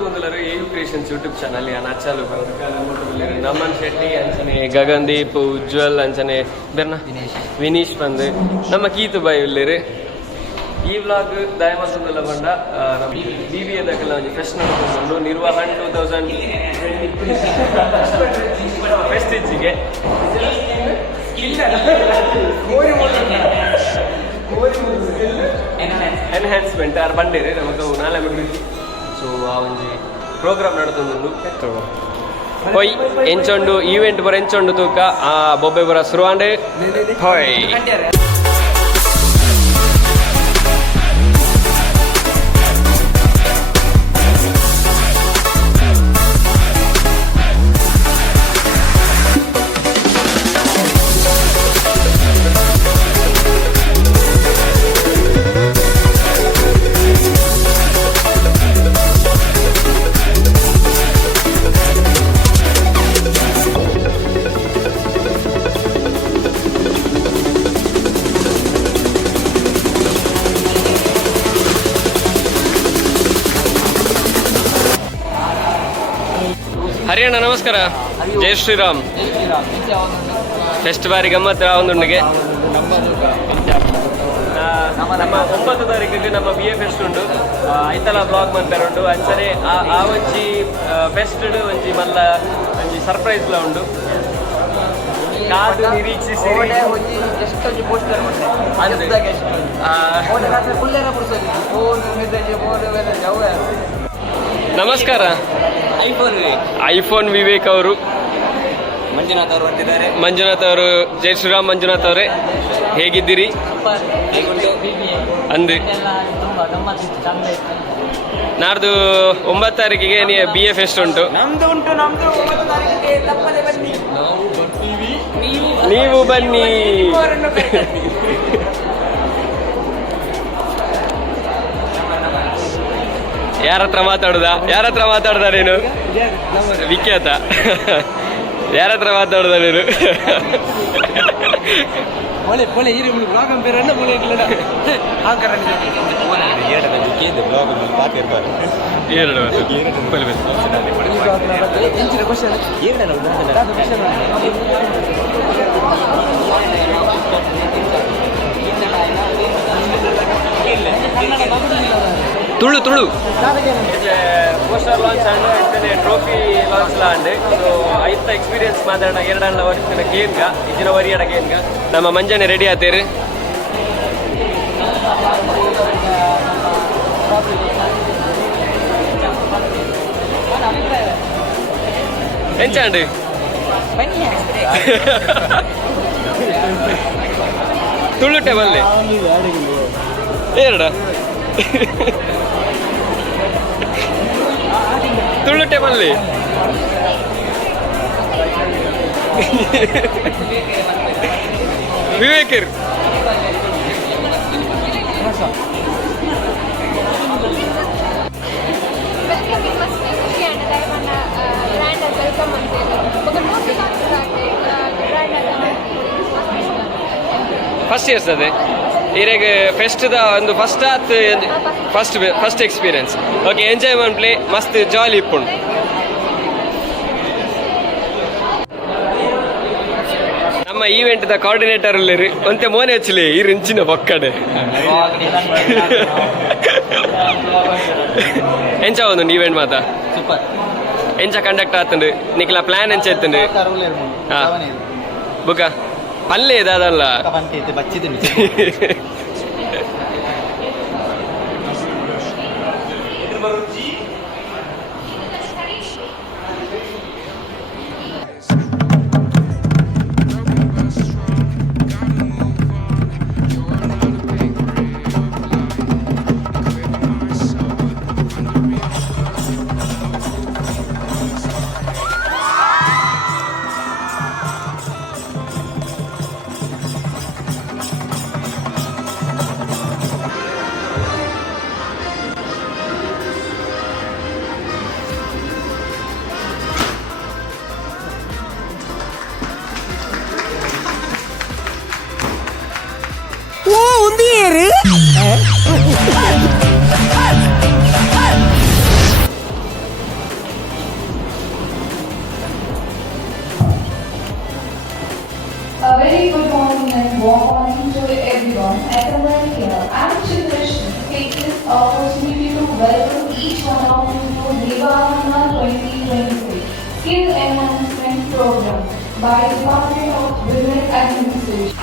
ತೋಂದಲರು EU creations YouTube channel ಯಾನ್ ಅಚಲ್ ಉಬರಡ್ಕ ನಮನ್ ಶೆಟ್ಟಿ ಅಂಚನೆ ಗಗನ್ದೀಪ್ ಉಜ್ವಲ್ ಅಂಚನೆ ಬೆರ್ನ ವಿನೀಶ್ ಬಂದು ನಮ್ಮ ಕೀತು ಬಾಯಿ ಉಳ್ಳೇರು ಈ ವ್ಲಾಗ್ ದಯಮಸಂದಲ ಬಂಡ BBA ದಾಗಲ ಒಂದು ಫೆಸ್ಟ್ ನಡೆದುಕೊಂಡು ನಿರ್ವಾಹನ್ 2020 ಫೆಸ್ಟ್ ಇಚ್ಚಿಗೆ ಎನ್ಹಾನ್ಸ್ಮೆಂಟ್ ಆರ್ ಬಂಡೇರೆ ನಮಗೆ ನಾಳೆ ಬಿಡಿಸಿ ಸೊ ಆ ಒಂದು ಪ್ರೋಗ್ರಾಮ್ ನಡೆದುಕೊಂಡು ಹೊಯ್ ಎಂಚೊಂಡು ಈವೆಂಟ್ ಬರ ಎಂಚೊಂಡು ತೂಕ ಆ ಬೊಬ್ಬೆ ಬರ ಶುರುವಾಂಡೆ ಹೊಯ್ ಹರಿಯಣ್ಣ ನಮಸ್ಕಾರ. ಜೈ ಶ್ರೀರಾಮ್. ಫೆಸ್ಟ್ ಬಾರಿ ಗಮ್ಮತ್ತು ರಾವೊಂದುಂಡಿಗೆ ನಮ್ಮ 9 ತಾರೀಕಿಗೆ ನಮ್ಮ BA ಫೆಸ್ಟ್ ಉಂಡು ಐತಲ ಬ್ಲಾಗ್ ಮನ್ಪೆರುಂಡು ಅಂಚನೆ ಆ ಒಂಜಿ ಫೆಸ್ಟ್ ಒಂಜಿ ಮಲ್ಲ ಒಂಜಿ ಸರ್ಪ್ರೈಸ್ಲ ಉಂಡು ಕಾದು ನಿರೀಕ್ಷಿಸಿ ನಮಸ್ಕಾರ. ಐಫೋನ್ ವಿವೇಕ್ ಅವರು, ಮಂಜುನಾಥ್ ಅವರು ಬರ್ತಿದ್ದಾರೆ. ಮಂಜುನಾಥ್ ಅವರು, ಜೈ ಶ್ರೀರಾಮ್ ಮಂಜುನಾಥ್ ಅವರೇ, ಹೇಗಿದ್ದೀರಿ? ಅಂದು ನಾಡ್ದು 9 ತಾರೀಕಿಗೆ BA ಫೆಸ್ಟ್ ಉಂಟು. ನೀವು ಬನ್ನಿ. ಯಾರ ಹತ್ರ ಮಾತಾಡುದ ನೀನು? ವಿಖ್ಯಾತ. ಯಾರ ಹತ್ರ ಮಾತಾಡುದ ನೀನು? ತುಳು ಪೋಸ್ಟರ್ ಲಾಂಚ್ ಆಂಡ್ ಅಂಚನೆ ಟ್ರೋಫಿ ಲಾಂಚ್ ಲಾಂಡ್ ಸೊ ಐತ ಎಕ್ಸ್ಪೀರಿಯನ್ಸ್ ಮಾತಾಡ ಎರಡಲ್ಲ ವರ್ಷದ ಗೇಮ್ಗ ಇಜಿನ ವರಿಯಡ ಗೇಮ್ಗ ನಮ್ಮ ಮಂಜನೆ ರೆಡಿ ಆತೇರಿ. ಎಂಚಾಂಡ್ ತುಳು ಟೇಬಲ್ ಎರಡ ತುಳು ಟೇಬಲ್ಲಿ ವಿವೇಕರ್ ಫಸ್ಟ್ ಇಯರ್ಸ್ ಅದೇ ಇರೆಗ್ ಫೆಸ್ಟ್ ಒಂದು ಫಸ್ಟ್ ಎಕ್ಸ್ಪೀರಿಯನ್ಸ್ ಓಕೆ ಎಂಜಾಯ್ ಮಾಡ್ಪ್ಲೆ ಮಸ್ತ್ ಜಾಲಿ ಇಪ್ಪುಂಡು. ನಮ್ಮ ಈವೆಂಟ್ ದ ಕೋಆರ್ಡಿನೇಟರ್ ಉಳ್ಳೇರಿ ಒಂತೆ ಮೋನೆ ಹಚ್ಚಲಿ ಈ ರಿಂಚಿನ ಪಕ್ಕಡೆ ಎಂಚ ಒಂದು ಈವೆಂಟ್ ಮಾತ ಎಂಚ ಕಂಡಕ್ಟ್ ಆತಂಡು ನಿಕ್ಲ ಪ್ಲಾನ್ ಎಂಚ ಎತ್ತಂಡು ಹಾ ಬುಕ್ಕ ಪಲ್ಲೆ ಇದಲ್ಲ warm morning to everyone assembled here. I am Krishna. Take this opportunity to welcome each one of you to Nirvahan 2023 Skill Enhancement Program by Department of Business Administration.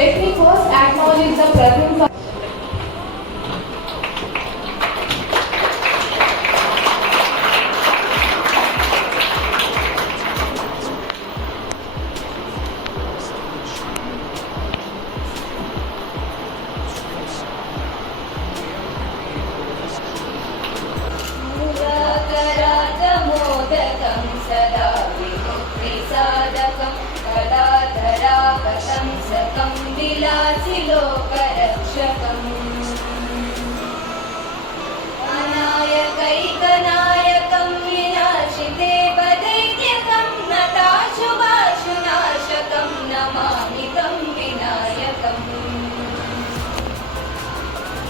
Let me first acknowledge the presence of अनायकैकनायकं विनाशिते वदैत्यकं नताशुभाशुनाशकं Namami तं विनायकम्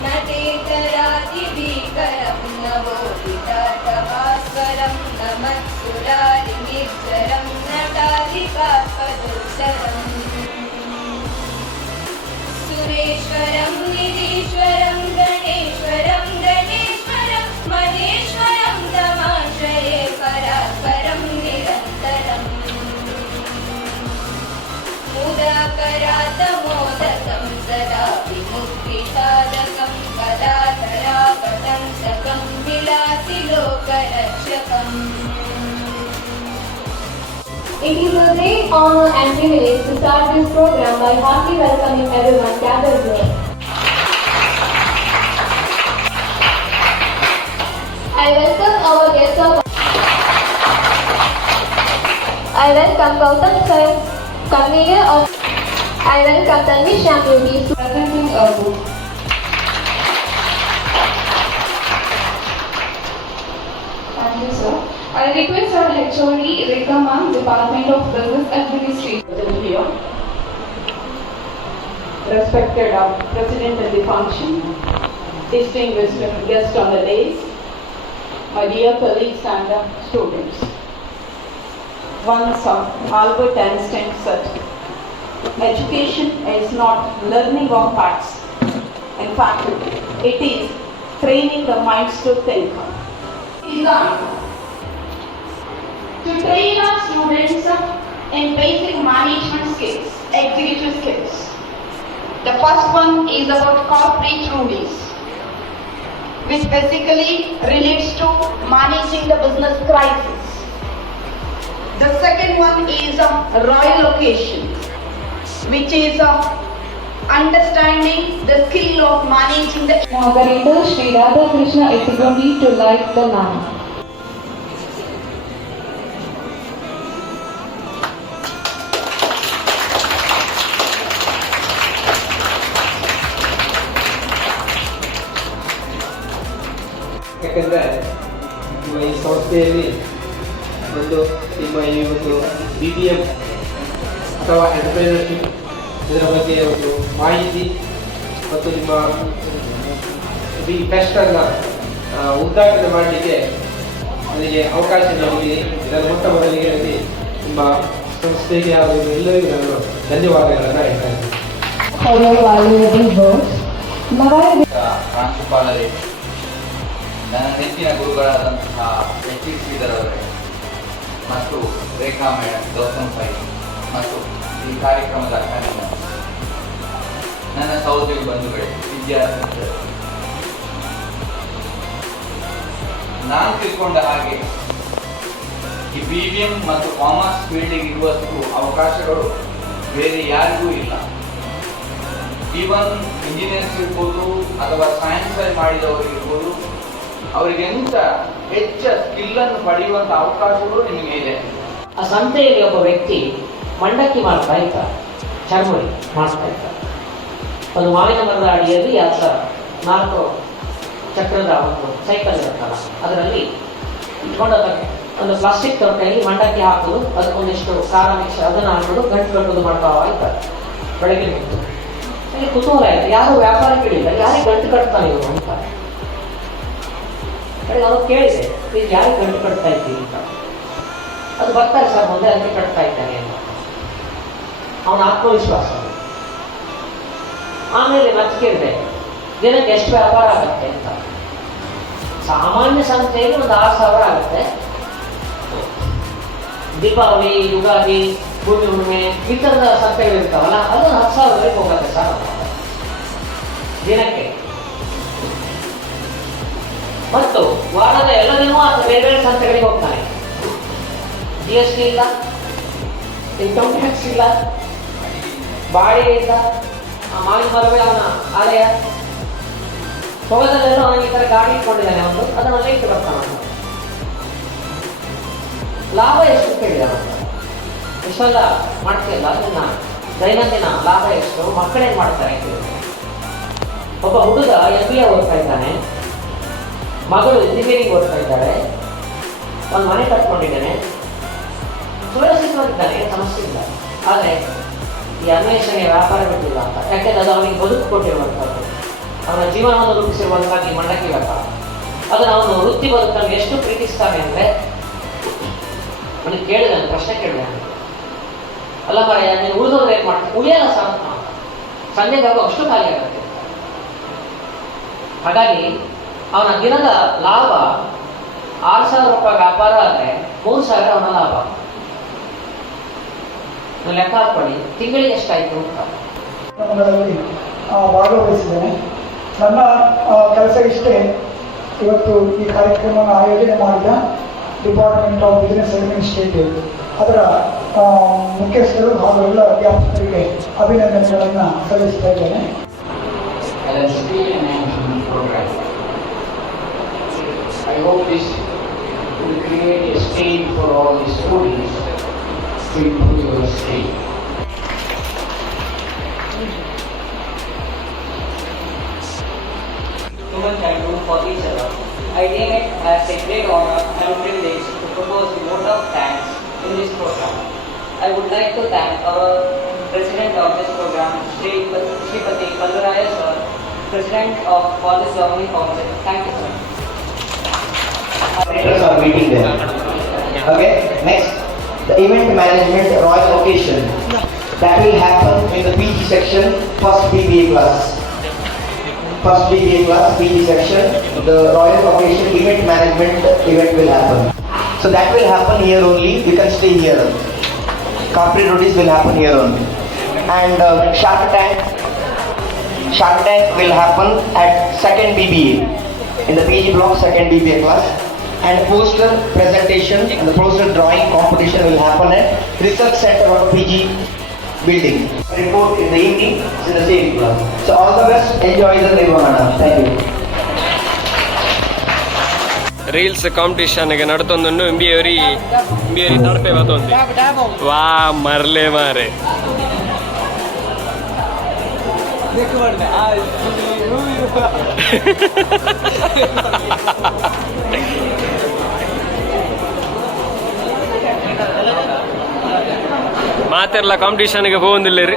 न तेतरातिभीकरं नवोदितातभास्वरं नमत्सुरारिनिर्जरं नटाधिकात्पदुत्तरम् सुरेश्वरं निधीश्वरं गणेश्वरं गणेश्वरं महेश्वरं तमाश्रये परात्परं निरन्तरम् मुदाकरातमोदकं सदा विमुक्तिसाधकं कलाधरापतंसकं विलासिलोकरक्षकम्. It is a great honor and privilege to start this program by heartily welcoming everyone gathered here. I welcome our guests of I welcome Gautam sir, convener of I welcome Tanvi Shamyodi, presenting a book. Thank you, sir. I request our HOD, Rekha Ma'am, Department of Business Administration. Here. Respected President of the function, distinguished guests on the days, my dear colleagues and students. Once Albert Einstein said, education is not learning of facts. In fact, it is training the minds to think. To train our students in basic management skills, executive skills. The first one is about corporate rules, which basically relates to managing the business crisis. The second one is royal location, which is understanding the skill of managing the Moderator Sri Radha Krishna Epigoni to light the lamp. ಯಾಕಂದರೆ ನಿಮ್ಮ ಈ ಸಂಸ್ಥೆಯಲ್ಲಿ ಒಂದು ನಿಮ್ಮ ಈ ಒಂದು BBA ಅಥವಾ entrepreneurship ಇದರ ಬಗ್ಗೆ ಒಂದು ಮಾಹಿತಿ ಮತ್ತು ನಿಮ್ಮ ಈ ಫೆಸ್ಟನ್ನು ಉದ್ಘಾಟನೆ ಮಾಡಲಿಕ್ಕೆ ನನಗೆ ಅವಕಾಶ ನೀಡಿದೆ. ಇದರ ಮೊಟ್ಟ ಮೊದಲಿಗೆ ನಿಮ್ಮ ಸಂಸ್ಥೆಗೆ ಹಾಗೂ ಎಲ್ಲರಿಗೂ ನಾನು ಧನ್ಯವಾದಗಳನ್ನು ಹೇಳ್ತಾ ಇದ್ದೀನಿ. ಪ್ರಾಂಶುಪಾಲರೇ, ನನ್ನ ನೆಚ್ಚಿನ ಗುರುಗಳಾದಂತಹ ಶ್ರೀಧರ್ ಅವರೇ ಮತ್ತು ರೇಖಾ ಮೇಡಮ್, ಗೌತಮ್ ಪೈ ಮತ್ತು ಈ ಕಾರ್ಯಕ್ರಮದ ಕನ್ವೀನರ್, ನನ್ನ ಸಹೋದ್ಯೋಗಿ ಬಂಧುಗಳೇ, ವಿದ್ಯಾರ್ಥಿಗಳು, ನಾನು ತಿಳ್ಕೊಂಡ ಹಾಗೆ ಈ BBM ಮತ್ತು ಕಾಮರ್ಸ್ ಫೀಲ್ಡಿಗೆ ಇರುವಷ್ಟು ಅವಕಾಶಗಳು ಬೇರೆ ಯಾರಿಗೂ ಇಲ್ಲ. ಈವನ್ ಇಂಜಿನಿಯರ್ಸ್ ಇರ್ಬೋದು ಅಥವಾ ಸೈನ್ಸಲ್ಲಿ ಮಾಡಿದವರು ಇರ್ಬೋದು, ಅವರಿಗೆ ಎಂತ ಹೆಚ್ಚ ಸ್ಕಿಲ್ಲನ್ನು ಪಡೆಯುವಂಥ ಅವಕಾಶಗಳು ನಿಮಗೆ ಇದೆ. ಆ ಸಂತೆಯಲ್ಲಿ ಒಬ್ಬ ವ್ಯಕ್ತಿ ಮಂಡಕ್ಕಿ ಮಾಡ್ತಾ ಇದ್ದ, ಚರ್ಮಡಿ ಮಾಡ್ತಾ ಇದ್ದ. ಒಂದು ಮಾವಿನ ಮರದ ಅಡಿಯಲ್ಲಿ ಆತ 4 ಚಕ್ರದ ಒಂದು ಸೈಕಲ್ ಇರುತ್ತಲ್ಲ, ಅದರಲ್ಲಿ ಇಟ್ಕೊಂಡು ಒಂದು ಪ್ಲಾಸ್ಟಿಕ್ ತೊಟ್ಟೆಯಲ್ಲಿ ಮಂಡಕ್ಕಿ ಹಾಕೋದು, ಅದಕ್ಕೊಂದಿಷ್ಟು ಖಾರ ಮಿಕ್ಸ್ ಅದನ್ನು ಹಾಕೋದು, ಗಂಟು ಕಟ್ಟೋದು ಮಾಡ್ತಾ ಇದ್ದಾರೆ ಬೆಳಗ್ಗೆ ನಿಂತು. ಅಲ್ಲಿ ಕುತೂಹಲ ಇದೆ, ಯಾರು ವ್ಯಾಪಾರ ಕೇಳಿಲ್ಲ, ಯಾರಿಗೆ ಗಂಟು ಕಟ್ತಾನೆ ಇವರು ಅಂತ. ಬೆಳಗ್ಗೆ ಅವ್ರು ಕೇಳಿದೆ, ಈಗ ಯಾರಿಗೆ ಗಂಟು ಕಟ್ತಾ ಇದ್ದೀವಿ ಅಂತ. ಅದು ಬರ್ತಾರೆ ಸರ್ ಮುಂದೆ, ಅದಕ್ಕೆ ಕಟ್ತಾ ಇದ್ದಾನೆ ಅಂತ ಅವನ ಆತ್ಮವಿಶ್ವಾಸ. ಆಮೇಲೆ ಮತ್ತೆ ಕೇಳಿದೆ, ದಿನಕ್ಕೆ ಎಷ್ಟು ವ್ಯಾಪಾರ ಆಗುತ್ತೆ ಅಂತ. ಸಾಮಾನ್ಯ ಸಂಸ್ಥೆಯಲ್ಲಿ ಒಂದು 6,000 ಆಗುತ್ತೆ. ದೀಪಾವಳಿ, ಯುಗಾದಿ, ಭೂಮಿ ಹುಣ್ಣಿಮೆ ಈ ಥರದ ಸಂಸ್ಥೆಗಳು ಇರ್ತಾವಲ್ಲ, ಅದು 10,000 ಹೋಗುತ್ತೆ ಸರ್ ದಿನಕ್ಕೆ. ಮತ್ತು ವಾರದ ಎಲ್ಲ ದಿನವೂ ಆತ ಬೇರೆ ಬೇರೆ ಸಂಸ್ಥೆಗಳಿಗೆ ಹೋಗ್ತಾನೆ. GST ಇಲ್ಲ, ಇನ್ಕಮ್ ಟ್ಯಾಕ್ಸ್ ಇಲ್ಲ, ಬಾಡಿಗೆ ಇಲ್ಲ, ಮಾವಿನ ಮರವೇ ಅವನ ಆಲಯ. ಹೋಗೋದಲ್ಲೆಲ್ಲೋ ಅವನಿಗೆ ಈ ಥರ ಗಾಡಿ ಇಟ್ಕೊಂಡಿದ್ದಾನೆ ಅವನು, ಅದನ್ನೆಲ್ಲ ಇಟ್ಟು ಬರ್ತಾನೆ. ಲಾಭ ಎಷ್ಟು ಕೇಳಿದ ಇಷ್ಟೆಲ್ಲ ಮಾಡ್ತಿಲ್ಲ, ಅದನ್ನ ದೈನಂದಿನ ಲಾಭ ಎಷ್ಟು, ಮಕ್ಕಳೇನು ಮಾಡ್ತಾರೆ ಅಂತ. ಒಬ್ಬ ಹುಡುಗ MBA ಓದ್ತಾ ಇದ್ದಾನೆ, ಮಗಳು ಇಂಜಿನಿಯರಿಂಗ್ ಓದ್ತಾ ಇದ್ದಾಳೆ, ಒಂದು ಮನೆ ಕಟ್ಕೊಂಡಿದ್ದಾನೆ, ಸುರಕ್ಷಿತವಾಗಿದ್ದಾನೆ, ಏನು ಸಮಸ್ಯೆ ಇಲ್ಲ. ಆದರೆ ಈ ಅನ್ವೇಷಣೆ ವ್ಯಾಪಾರ ಬಿಟ್ಟಿಲ್ಲ ಅಂತ. ಯಾಕೆಂದ್ರೆ ಅದು ಅವನಿಗೆ ಬದುಕು ಕೊಟ್ಟಿರುವಂಥದ್ದು, ಅವನ ಜೀವನವನ್ನು ರೂಪಿಸಿರುವಂತಹ ಈ ಮಂಡಕ್ಕಿ ವ್ಯಾಪಾರ. ಅದನ್ನು ಅವನು ವೃತ್ತಿ ಬದುಕನ್ನು ಎಷ್ಟು ಪ್ರೀತಿಸ್ತಾನೆ ಅಂದರೆ, ಅವನಿಗೆ ಕೇಳಿದೆ, ಪ್ರಶ್ನೆ ಕೇಳಿದೆ, ಅಲ್ಲ ಮರ ನೀನು ಉಳಿದವ್ರು ಏನು ಮಾಡ್ತಾರೆ, ಉಳಿಯಲ್ಲ ಸರ್, ಸಂಜೆಗೆ ಆಗೋ ಅಷ್ಟು ಖಾಲಿ ಆಗುತ್ತೆ. ಹಾಗಾಗಿ ಅವನ ದಿನದ ಲಾಭ 6,000 ರೂಪಾಯಿ ವ್ಯಾಪಾರ ಆದರೆ 3,000 ಅವನ ಲಾಭ. ಲೆಕ್ಕ ಹಾಕೊಳ್ಳಿ, ತಿಂಗಳಿಗೆ ಎಷ್ಟಾಯ್ತು ಅಂತ. ಭಾಗವಹಿಸಿದ್ದೇನೆ. ನನ್ನ ಕೆಲಸ ಇಷ್ಟೇ. ಇವತ್ತು ಈ ಕಾರ್ಯಕ್ರಮವನ್ನು ಆಯೋಜನೆ ಮಾಡಿದ ಡಿಪಾರ್ಟ್ಮೆಂಟ್ ಆಫ್ ಬಿಸಿನೆಸ್ ಅಡ್ಮಿನಿಸ್ಟ್ರೇಟಿವ್ ಅದರ ಮುಖ್ಯಸ್ಥರು ಹಾಗೂ ಎಲ್ಲ ಅಧ್ಯಾಪಕರಿಗೆ ಅಭಿನಂದನೆಗಳನ್ನು ಸಲ್ಲಿಸ್ತಾ ಇದ್ದೇನೆ. I hope this will create a stage for all the students to improve your state. Human can do for each other. I deem it as a great honor and privilege to propose the vote of thanks in this program. I would like to thank our President of this program, Shripati Kallaraya sir, President of College Governing Council. Thank you, sir. Are meeting there. Okay, next, the event management royal occasion that will happen in the PG section, first BBA class. First BBA class, PG section, the royal occasion event management event will happen. So that will happen here only. You can stay here. Corporate duties will happen here only. And Shark Tank will happen at second BBA in the PG block, second BBA class. And poster presentation and the poster drawing competition will happen at Research Center of PG building. Report in the evening in the same class. So all the best. Enjoy the Nirvahan. Thank you. Reels ಕಾಂಪಿಟೇಷನ್ಗೆ ನಡ್ತೊಂದು ಎಂಬಿಯವರಿ ತಡಪೆ ಬತ್ತೊಂದು ವಾ ಮರ್ಲೆ ಮಾರೆ ಮಾತೆಲ್ಲ ಕಾಂಪಿಟೇಷನ್ಗೆ ಹೋಗೊಂದಿಲ್ಲ ರೀ.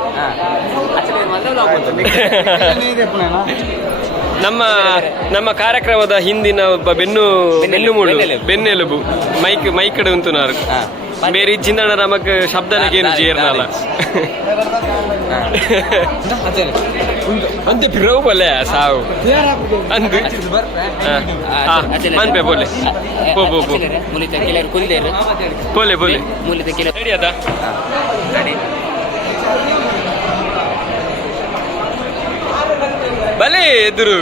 ನಮ್ಮ ಕಾರ್ಯಕ್ರಮದ ಹಿಂದಿನ ಒಬ್ಬ ಬೆನ್ನೆಲುಬು ಮೈಕಡೆ ಉಂಟು ನಾರು ಬೇರೆ ಇಜ್ಜಿಂದ ನಮಕ್ ಶಬ್ದನಗೇನು ಜೇರ್ನಲ್ಲ ಅಂತೆ ಬಿರೋ ಬೋಲೆ ಸಾವು ಅಂದು ಮನ್ಪೆ ಬೋಲೆ ಬೋಲೆ ಬೋಲೆ ರೆಡಿ ಅದ ಬಲೆ ಎದುರು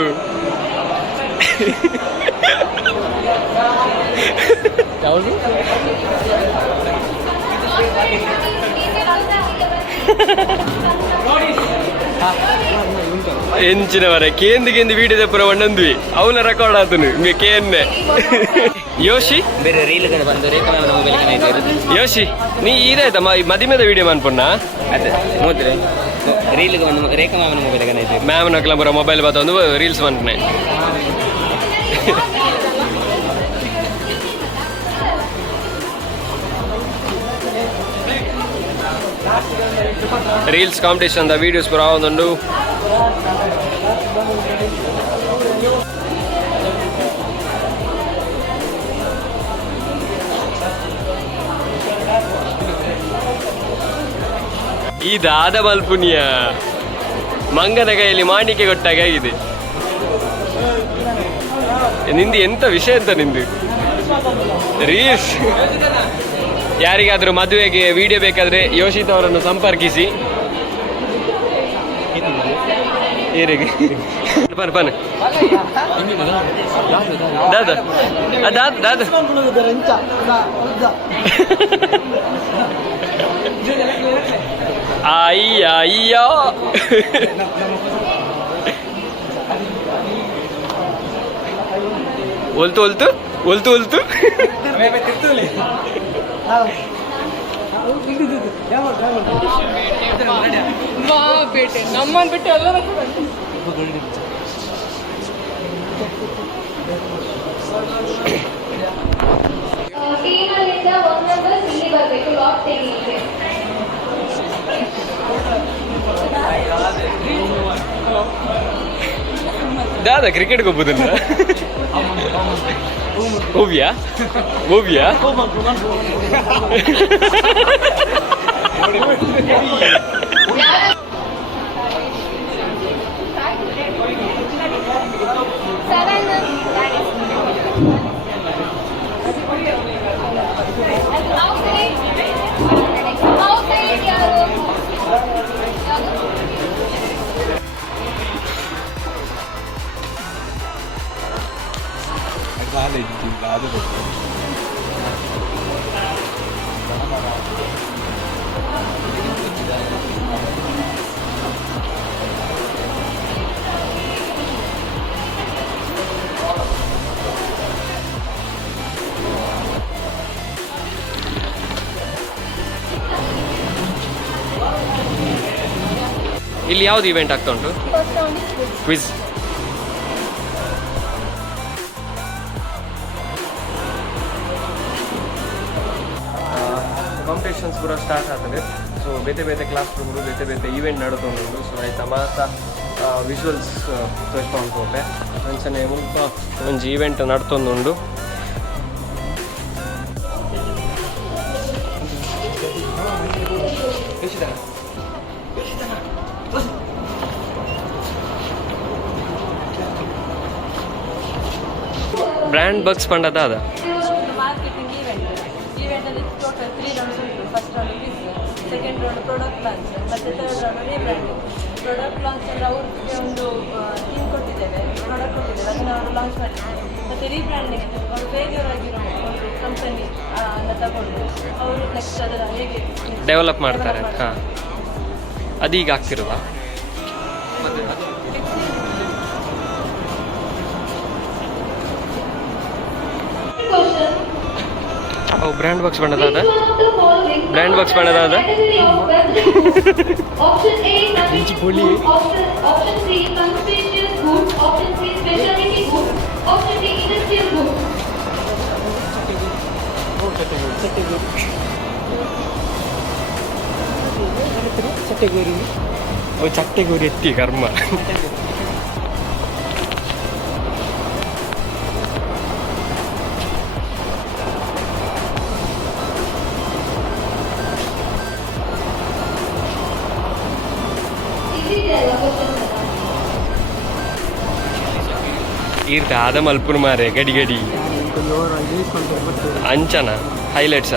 ಯಾವುದು ಎಂಚಿನವರ ಕೇಂದ್ರಿಗೆಂದು ವೀಡಿಯೋದ ಪುರ ಒಂದೊಂದ್ವಿ ಅವನ ರೆಕಾರ್ಡ್ ಆತನು ಕೇನ್ನೆ ಯೋಶಿ ಬೇರೆ ರೀಲ್ಗಳು ಬಂದು ಯೋಶಿ ನೀ ಇದಾಯ್ತಾ ಮದಿಮೆದ ವಿಡಿಯೋ ಮನ್ಪುಣ್ಣ ಅದೇ ನೋಡ್ತೀರಿ ರೀಲ್ಗೆ ಬಂದು ರೇಖಾ ಮ್ಯಾಮ್ನ ಮೊಬೈಲ್ ಮ್ಯಾಮ್ನ ಮೊಬೈಲ್ ಬಂದು ರೀಲ್ಸ್ ಮನ್ಪನೆ ರೀಲ್ಸ್ ಕಾಂಪಿಟೇಷನ್ ವೀಡಿಯೋಸ್ ಪೂರ ಒಂದುಂಡು. ಈ ದಾದ ಮಲ್ಪುನಿಯ ಮಂಗನ ಕೈಯಲ್ಲಿ ಮಾಣಿಕೆ ಕೊಟ್ಟಾಗ ಆಗಿದೆ. ನಿಂದು ಎಂತ ವಿಷಯ ಅಂತ ನಿಂದು ರೀಲ್ಸ್. ಯಾರಿಗಾದರೂ ಮದುವೆಗೆ ವಿಡಿಯೋ ಬೇಕಾದರೆ ಯೋಶಿತ್ ಅವರನ್ನು ಸಂಪರ್ಕಿಸಿ. ಏರಿಗೆ ಪನ್ ಪನ್ ದಾದ ದಾದ ದಾದ ಅಯ್ಯ ಅಯ್ಯೋ ಒಲ್ತು ಒಲ್ತು ಒಲ್ತು ಒಲ್ತು ನಮ್ಮನ್ ಬಿಟ್ಟು ಎಲ್ಲ ಟೀಮಲ್ಲಿಂದ 1 ಮೆಂಬರ್ಸ್ ಇಲ್ಲಿ ಬರಬೇಕು ಲಾಕ್ ತೆಗೀಲಿಕ್ಕೆ. ದಾದಾ ಕ್ರಿಕೆಟ್ಗೆ ಹೋಗ್ಬೋದಲ್ಲ. ಹೋಗ್ಯಾ ಹೋಗ್ಯಾ ಇಲ್ಲಿ ಯಾವ್ದು ಇವೆಂಟ್ ಆಗ್ತಾ ಉಂಟು? ಕ್ವಿಜ್. ಕಾಂಪಿಟೇಷನ್ಸ್ ಪೂರ ಸ್ಟಾರ್ಟ್ ಆಗ್ತದೆ. ಸೊ ಬೇತೆ ಬೇತೆ ಕ್ಲಾಸ್ ರೂಮ್ಗಳು ಬೇತೆ ಬೇತೆ ಈವೆಂಟ್ ನಡ್ಕೊಂಡು. ಸೊ ಆಯ್ತಾ ಮಾತ ವಿಜುವಲ್ಸ್ ತೋರಿಸ್ಕೊಂಡು ಹೋಗ್ತೆ ಅಂಚನೆ ಮುಲ್ಪ ಒಂಜಿ ಈವೆಂಟ್ ನಡ್ತೊಂದುಂಡು. ಬ್ರ್ಯಾಂಡ್ ಬಗ್ಸ್ ಪಂಡದ ಅದ ಮಾರ್ಕೆಟಿಂಗ್ ಈವೆಂಟಲ್ಲಿ ಟೋಟಲ್ 3 ರೌಂಡ್ಸ್ ಉಂಟು. First round quiz, second round product launch, ಮತ್ತು third round rebranding. Product launch ಅಂದರೆ ಅವ್ರಿಗೆ ಒಂದು ಥೀಮ್ ಕೊಟ್ಟಿದ್ದೇವೆ, ಪ್ರಾಡಕ್ಟ್ ಕೊಟ್ಟಿದ್ದೇವೆ, ಅದನ್ನು ಅವರು ಲಾಂಚ್ ಮಾಡಿದ್ದಾರೆ. ಮತ್ತು ರೀಬ್ರ್ಯಾಂಡಿಂಗ್ ಅವರು ಫೇಲ್ಯೂರ್ ಆಗಿರೋ ಒಂದು ಕಂಪನಿ ಅನ್ನು ತಗೊಂಡು ಅವರು ನೆಕ್ಸ್ಟ್ ಅದನ್ನು ಹೇಗೆ ಡೆವಲಪ್ ಮಾಡ್ತಾರೆ. ಹಾಂ, ಅದೀಗ ಆಗ್ತಿರುವ ಅವು ಬ್ರ್ಯಾಂಡ್ ಬಾಕ್ಸ್ ಬಣ್ಣದಾದ ಬ್ರ್ಯಾಂಡ್ ಬಾಕ್ಸ್ ಬಣ್ಣದಾದ Option A, nothing good. Option C, conspicuous good. Option C, specialty good. Option D, industrial good. ಚಟ್ಟೆಗೋರಿ ಎತ್ತಿ ಕರ್ಮ. ಈರ್ದ ಆದ ಮಲ್ಪುರ್ ಮಾರೆ ಗಡಿ ಗಡಿ ಅಂಚನ ಹೈಲೈಟ್ಸ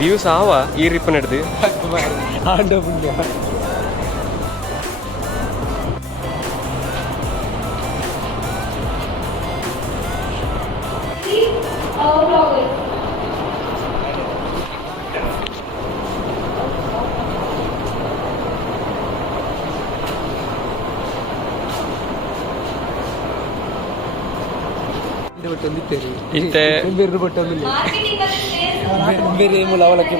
ವ್ಯೂಸ್ ಆವ ಈ ರಿಪ್ ನಡೆದು ಇತ್ತೆ ಮಾರ್ಕೆಟಿಂಗ್ ಅಲ್ಲಿ ಸೇಲ್ಸ್ ಬೇರೆ ಮೂಲ ಅವಲಕ್ಕಿ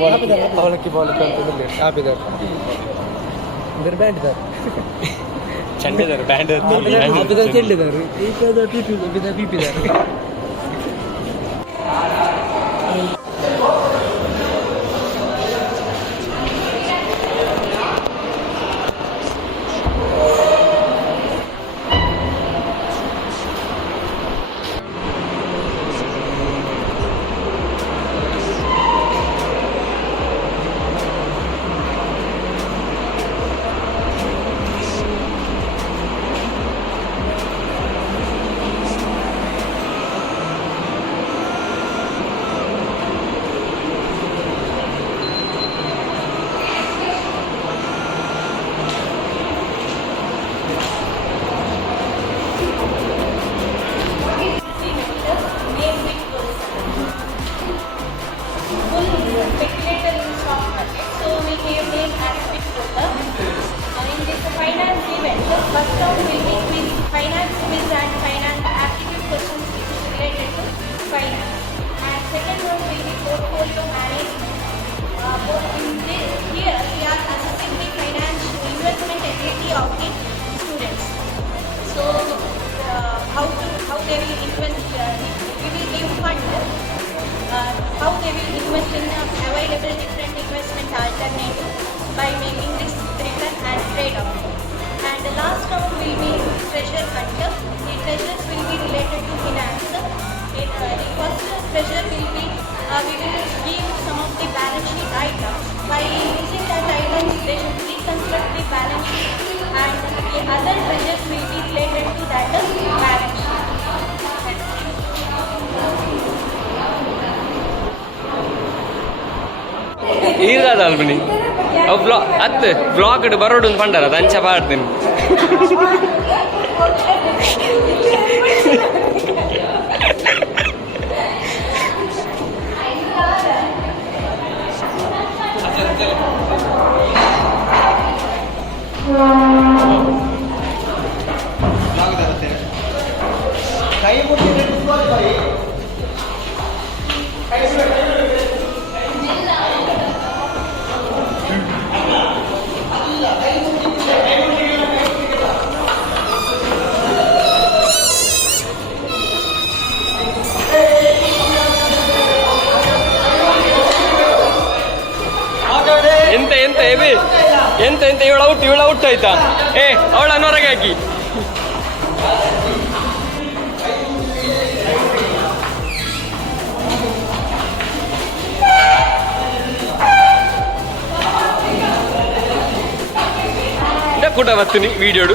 ಬಾಲಕ್ಕೆ ಅಂತ ಹಾಪಿದ್ದಾರೆ ಬೇರೆ ಬ್ಯಾಂಡ್ ಇದ್ದಾರೆ ಚಂಡಿದ್ದಾರೆ ಬ್ಯಾಂಡ್ ಚೆಲ್ಲಿದ್ದಾರೆ ಈಗ ಪೀಪಿದ್ದಾರೆ First round will be quiz, finance quiz and finance aptitude questions related to finance. And second one will be portfolio management. Here we are assessing the financial investment ability of the students. So how they will invest, we will give fund, how they will invest in available different investment alternatives by making this return and trade-off. And the last round will be treasure hunt. The treasures will be related to finance. The first treasure will be, we will give some of the balance sheet items. By using that items, they should reconstruct the balance sheet, and the other treasures will be related to that balance sheet. ಈಗ ಅಲ್ಬನಿ ಅತ್ತು block ಬರೋಡು ಪಂಡರ ದಂಚ ಪಾಡ್ತೀನಿ ಕೈ ಮುಟ್ಟಿ ಎಂತ ಇವಳು out ಆಯ್ತಾ ಅವಳ ಹೊರಗೆ ಹಾಕಿ ಕೂಡ ಬರ್ತೀನಿ ವಿಡಿಯೋಡು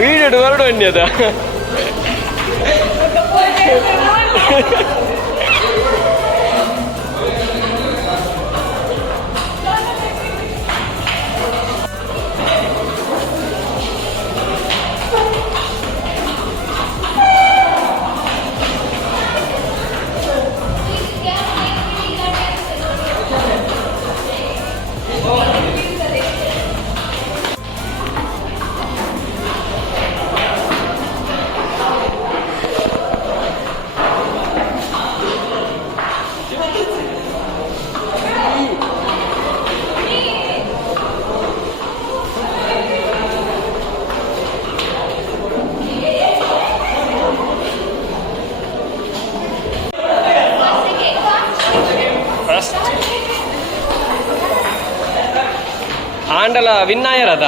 ವಿಡಿಯೋಡು ಹೊರಡು ಅನ್ನಿ ಅದ ಆಂಡಲ ವಿನ್ನಾಯರದ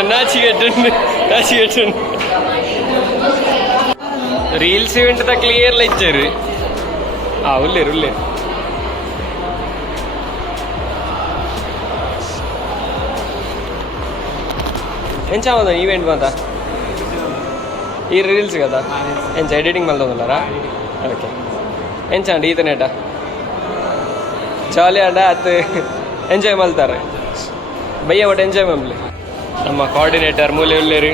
నాచిగెట్టండి రీల్స్ ఈవెంట్ క్లియర్లో ఇచ్చారు ఉల్లేరు ಎಂಚ ಹೋದ ಈವೆಂಟ್ ಮಾತ ಈ ರೀಲ್ಸ್ కదా ಎಂಚ ಎಡಿಟಿಂಗ್ ಮಲ್ದೋದಲ್ಲಾರ ಓಕೆ ಎಂಚ ಅಂಡಿ ಈತನೇಟ ಜಾಲಿ ಅಂಡ ಅತ್ತು ಎಂಜಾಯ್ ಮಲ್ತಾರೆ ಬಯ್ಯ ಒಟ್ಟು ಎಂಜಾಯ್ ಮಮ್ಲಿ ನಮ್ಮ ಕೋಆರ್ಡಿನೇಟರ್ ಮೂಲೆ ಉಳ್ಳೇರಿ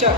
ಹರ್ಷ.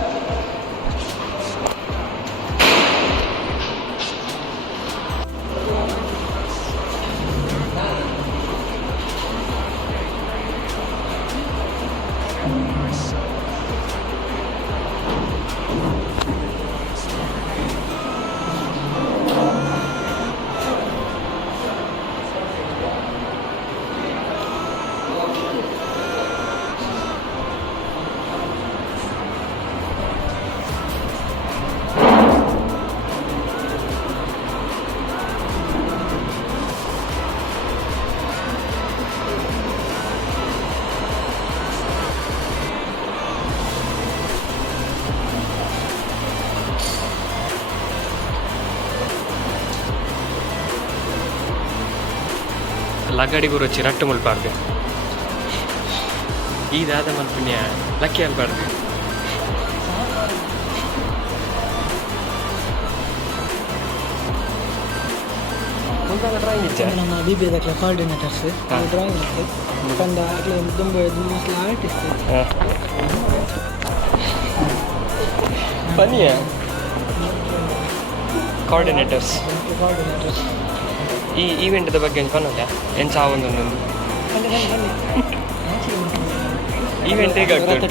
ಲಗಾಡಿ ಗುರು ಚಿರಟ್ಟು ಮುಲ್ಪಾರ್ದು ಇದಾದ ಮಲ್ಪುಣ್ಯ ಲಕ್ಕಿ ಅಲ್ಬಾರ್ದು. ಮುಂದಾಗ ಡ್ರಾಯಿಂಗ್ ಇಚ್ಚ ನಮ್ಮ BBA ದಾಖಲೆ ಕೋಆರ್ಡಿನೇಟರ್ಸ್ ಡ್ರಾಯಿಂಗ್ ಇತ್ತು ಕಂದ ಅಟ್ಲೆ ದುಂಬ ಮೋಸ್ಟ್ಲಿ ಆರ್ಟಿಸ್ಟ್ ಬನ್ನಿಯ ಕೋಆರ್ಡಿನೇಟರ್ಸ್ ಈ ಈವೆಂಟ್ದ ಬಗ್ಗೆ ಏನು ಪನ್ನಲ್ಲ ಏನು ಸಾವೊಂದೊಂದು ಈವೆಂಟ್ ಹೇಗಾಗ್ತದೆ?